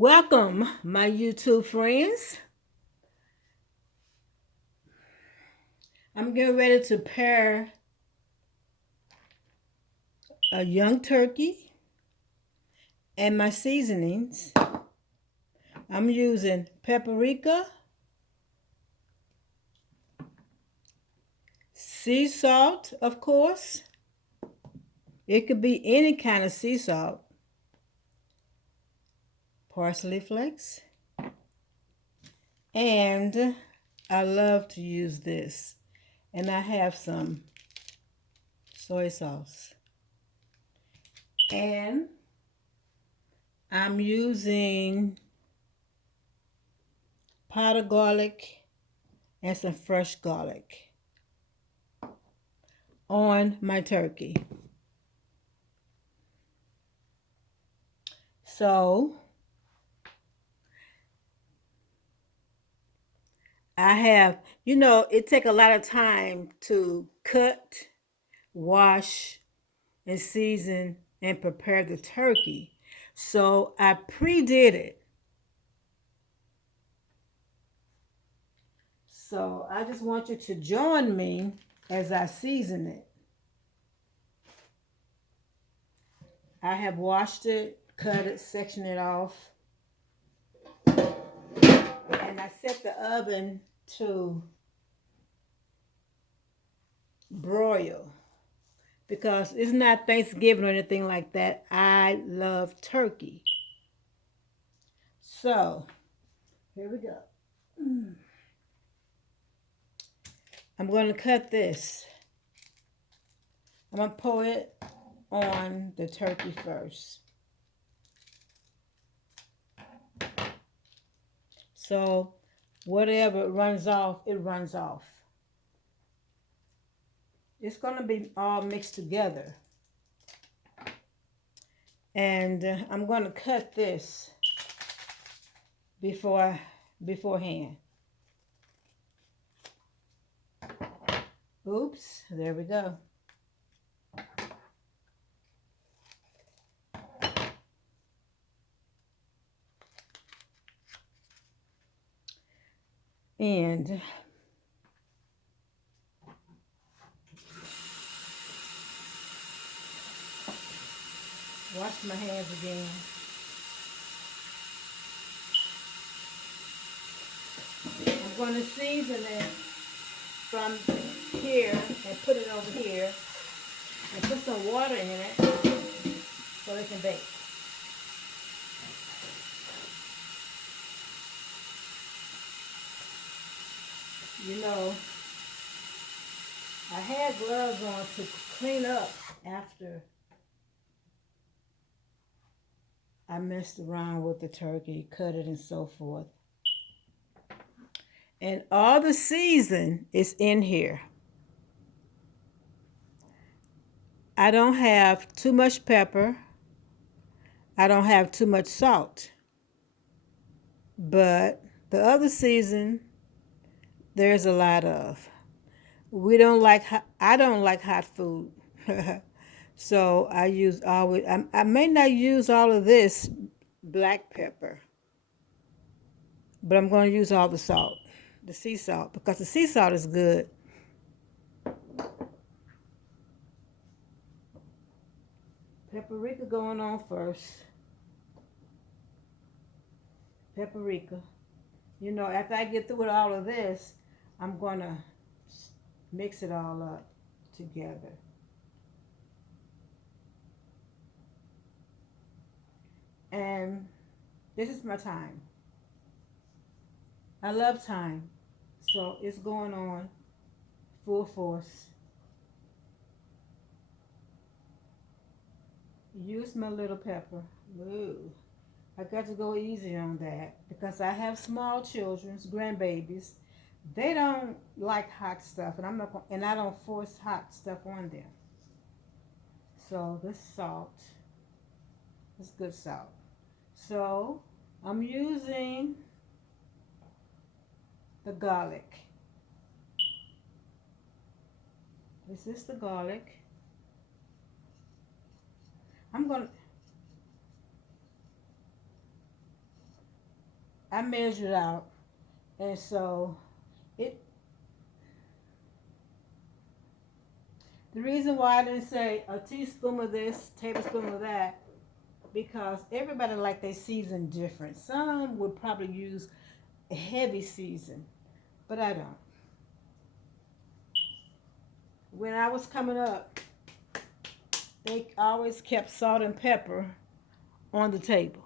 Welcome, my YouTube friends. I'm getting ready to prepare a young turkey and my seasonings. I'm using paprika, sea salt, of course. It could be any kind of sea salt, parsley flakes, and I love to use this. And I have some soy sauce. And I'm using powdered garlic and some fresh garlic on my turkey. So I have, it take a lot of time to cut, wash, and season and prepare the turkey. So I pre-did it. So I just want you to join me as I season it. I have washed it, cut it, sectioned it off, and I set the oven to broil because it's not Thanksgiving or anything like that. I love turkey. So here we go. I'm going to cut this. I'm going to pour it on the turkey first. So whatever runs off, it runs off. It's going to be all mixed together. And I'm going to cut this beforehand. Oops, there we go. And wash my hands again. I'm going to season it from here and put it over here and put some water in it so it can bake. You know, I had gloves on to clean up after I messed around with the turkey, cut it and so forth. And all the season is in here. I don't have too much pepper. I don't have too much salt. But the other season, there's a lot of. I don't like hot food. So I may not use all of this black pepper, but I'm going to use all the salt, the sea salt, because the sea salt is good. Paprika going on first. Paprika. After I get through with all of this, I'm going to mix it all up together. And this is my time. I love thyme. So it's going on full force. Use my little pepper. Ooh. I got to go easy on that because I have small children, grandbabies. They don't like hot stuff, and I don't force hot stuff on them. So this salt is good salt. So I'm using the garlic. This is the garlic. I'm going to I measured out, and so it. The reason why I didn't say a teaspoon of this, tablespoon of that, because everybody like they season different. Some would probably use a heavy season, but I don't. When I was coming up, they always kept salt and pepper on the table.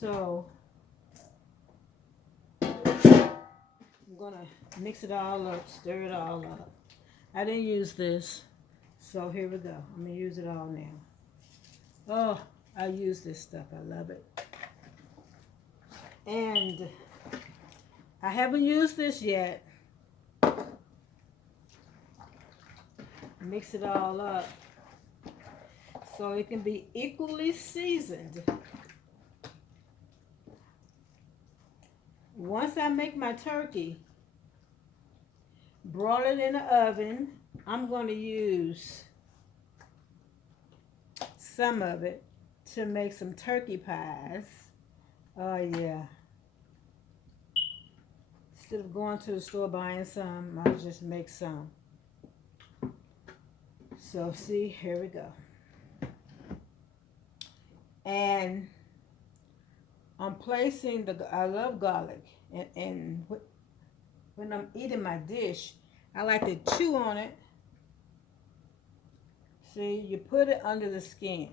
So I'm gonna mix it all up, stir it all up. I didn't use this, so here we go. I'm gonna use it all now. Oh, I use this stuff. I love it. And I haven't used this yet. Mix it all up so it can be equally seasoned. Once I make my turkey, broil it in the oven. I'm going to use some of it to make some turkey pies. Oh yeah. Instead of going to the store buying some, I'll just make some. So see, here we go. And I'm placing I love garlic. And when I'm eating my dish, I like to chew on it. See, you put it under the skin.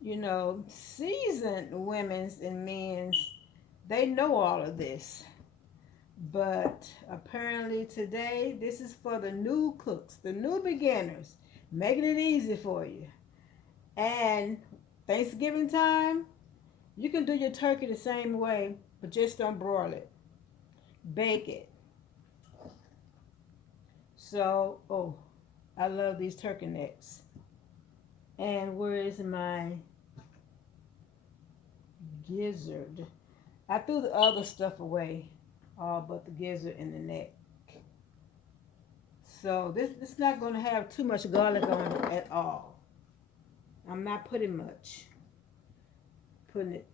You know, seasoned women's and men's, they know all of this. But apparently today, this is for the new cooks, the new beginners, making it easy for you. And Thanksgiving time, you can do your turkey the same way, but just don't broil it. Bake it. So, oh, I love these turkey necks. And where is my gizzard? I threw the other stuff away, all but the gizzard and the neck. So this is not going to have too much garlic on it at all. I'm not putting much. Putting it,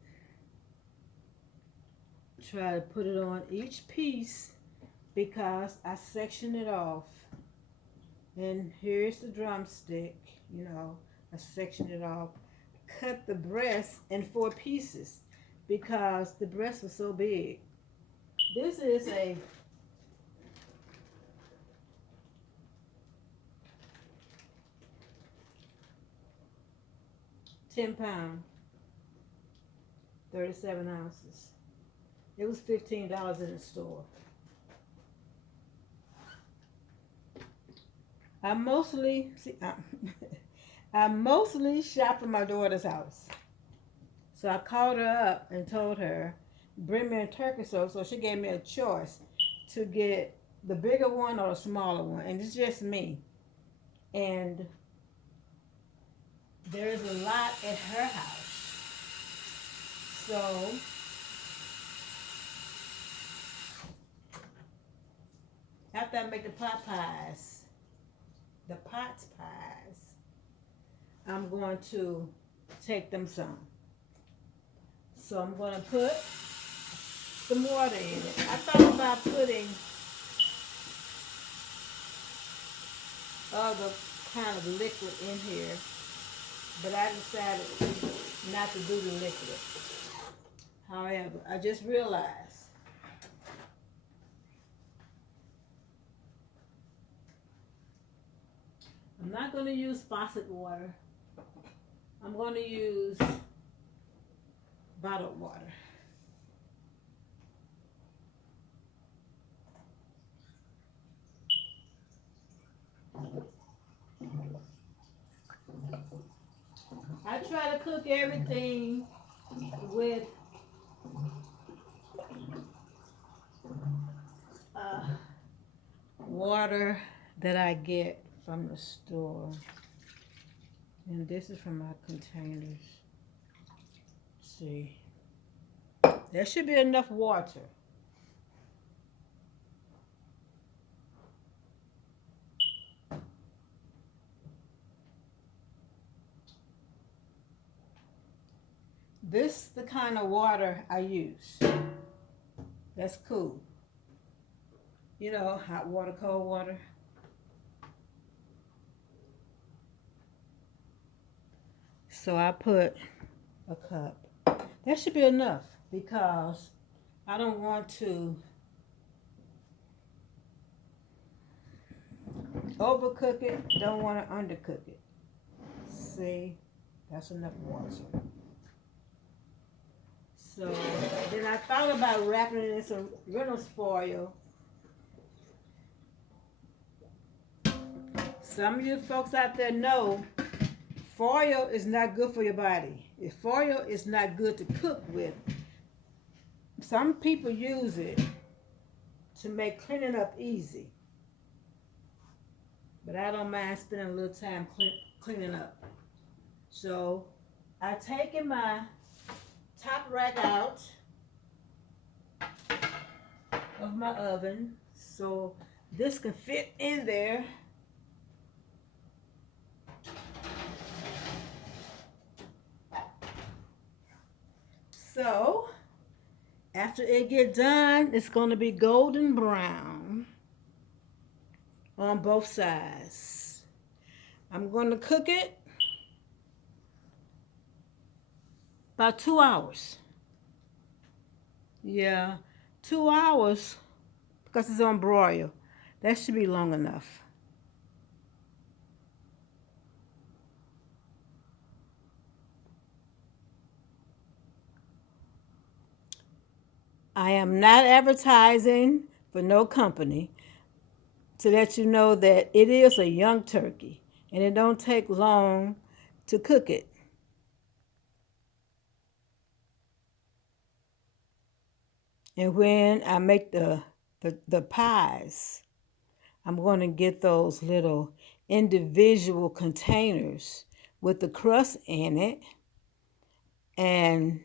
try to put it on each piece because I section it off. And here's the drumstick, you know, I section it off. Cut the breast in 4 pieces because the breast was so big. This is a £10, 37 ounces. It was $15 in the store. I mostly I mostly shop at my daughter's house. So I called her up and told her, bring me a turkey so she gave me a choice to get the bigger one or the smaller one. And it's just me. And there's a lot at her house. So after I make the pot pies, I'm going to take them some. So I'm going to put some water in it. I thought about putting other kind of liquid in here, but I decided not to do the liquid. However, I just realized I'm not going to use faucet water. I'm going to use bottled water. I try to cook everything with water that I get from the store. And this is from my containers. Let's see. There should be enough water. This the kind of water I use. That's cool. You know, hot water, cold water. So I put a cup. That should be enough because I don't want to overcook it, don't want to undercook it. See, that's enough water. So then I thought about wrapping it in some Reynolds foil. Some of you folks out there know foil is not good for your body. If foil is not good to cook with, some people use it to make cleaning up easy. But I don't mind spending a little time cleaning up. So I taken my top rack out of my oven so this can fit in there. So after it get done, it's going to be golden brown on both sides. I'm going to cook it about 2 hours. Yeah, 2 hours because it's on broil. That should be long enough. I am not advertising for no company to let you know that it is a young turkey and it don't take long to cook it. And when I make the pies, I'm going to get those little individual containers with the crust in it and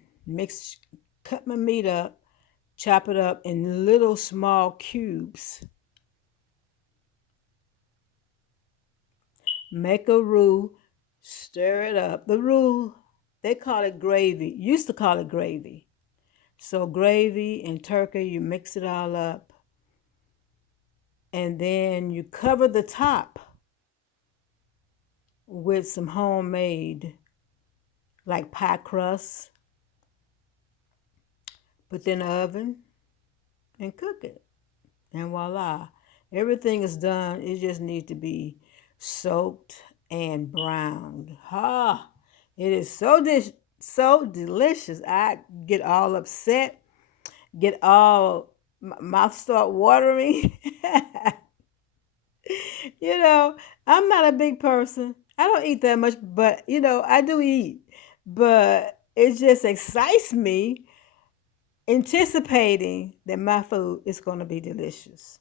cut my meat up, chop it up in little small cubes. Make a roux, stir it up. The roux, they call it gravy. Used to call it gravy. So gravy and turkey, you mix it all up. And then you cover the top with some homemade, like pie crust. Put in the oven and cook it. And voila. Everything is done. It just needs to be soaked and browned. Ah, it is so delicious. I get all upset, get all my mouth start watering. You know, I'm not a big person. I don't eat that much, but I do eat. But it just excites me anticipating that my food is going to be delicious.